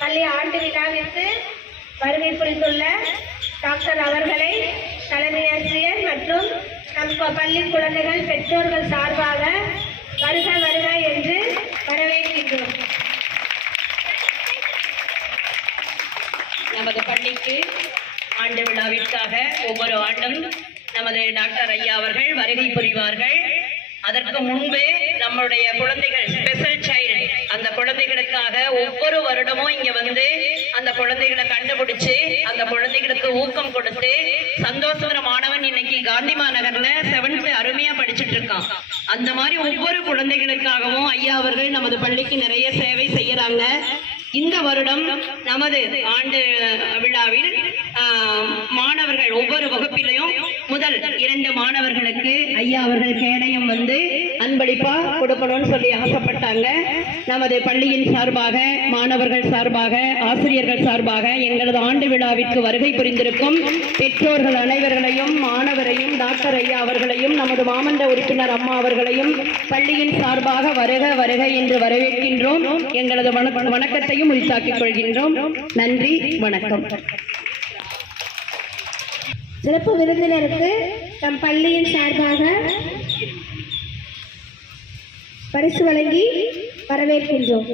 பள்ளி ஆண்டு விழாவிற்கு வருகை புரிந்துள்ள டாக்டர் அவர்களை தலைமை ஆசிரியர் மற்றும் நம் பள்ளி குழந்தைகள் பெற்றோர்கள் சார்பாக வருக வருக என்று வரவேற்கின்றோம். நமது பள்ளிக்கு ஆண்டு விழாவிற்காக ஒவ்வொரு ஆண்டும் நமது டாக்டர் ஐயா அவர்கள் வருகை புரிவார்கள். அதற்கு முன்பே நம்முடைய குழந்தைகள் ஸ்பெஷல் சைல்டு அந்த குழந்தைகளுக்காக ஒவ்வொரு வருடமும் இங்க வந்து அந்த குழந்தைகளை கண்டுபிடிச்சு அந்த குழந்தைகளுக்கு ஊக்கம் கொடுத்து சந்தோஷங்கிற மாணவன் இன்னைக்கு காந்தி மாநகர்ல 7th அருமையா படிச்சுட்டு இருக்கான். அந்த மாதிரி ஒவ்வொரு குழந்தைகளுக்காகவும் ஐயா அவர்கள் நமது பள்ளிக்கு நிறைய சேவை செய்யறாங்க. இந்த வருடம் நமது ஆண்டு விழாவில் மாணவர்கள் ஒவ்வொரு வகுப்பிலையும் முதல் 2 மாணவர்களுக்கு ஐயா அவர்கள் கேடயம் வந்து அன்பளிப்பா கொடுக்கணும்னு சொல்லி ஆசைப்பட்டாங்க. நமது பள்ளியின் சார்பாக, மாணவர்கள் சார்பாக, ஆசிரியர்கள் சார்பாக எங்களது ஆண்டு விழாவிற்கு வருகை புரிந்திருக்கும் பெற்றோர்கள் அனைவர்களையும், மாணவரையும், டாக்டர் ஐயா அவர்களையும், நமது மாமன்ற உறுப்பினர் அம்மா அவர்களையும் பள்ளியின் சார்பாக வருக வருக என்று வரவேற்கின்றோம். எங்களது வணக்கத்தையும் உரித்தாக்கிக் கொள்கின்றோம். நன்றி, வணக்கம். சிறப்பு விருந்தினருக்கு நம் பள்ளியின் சார்பாக பரிசு வழங்கி வரவேற்கின்றோம்.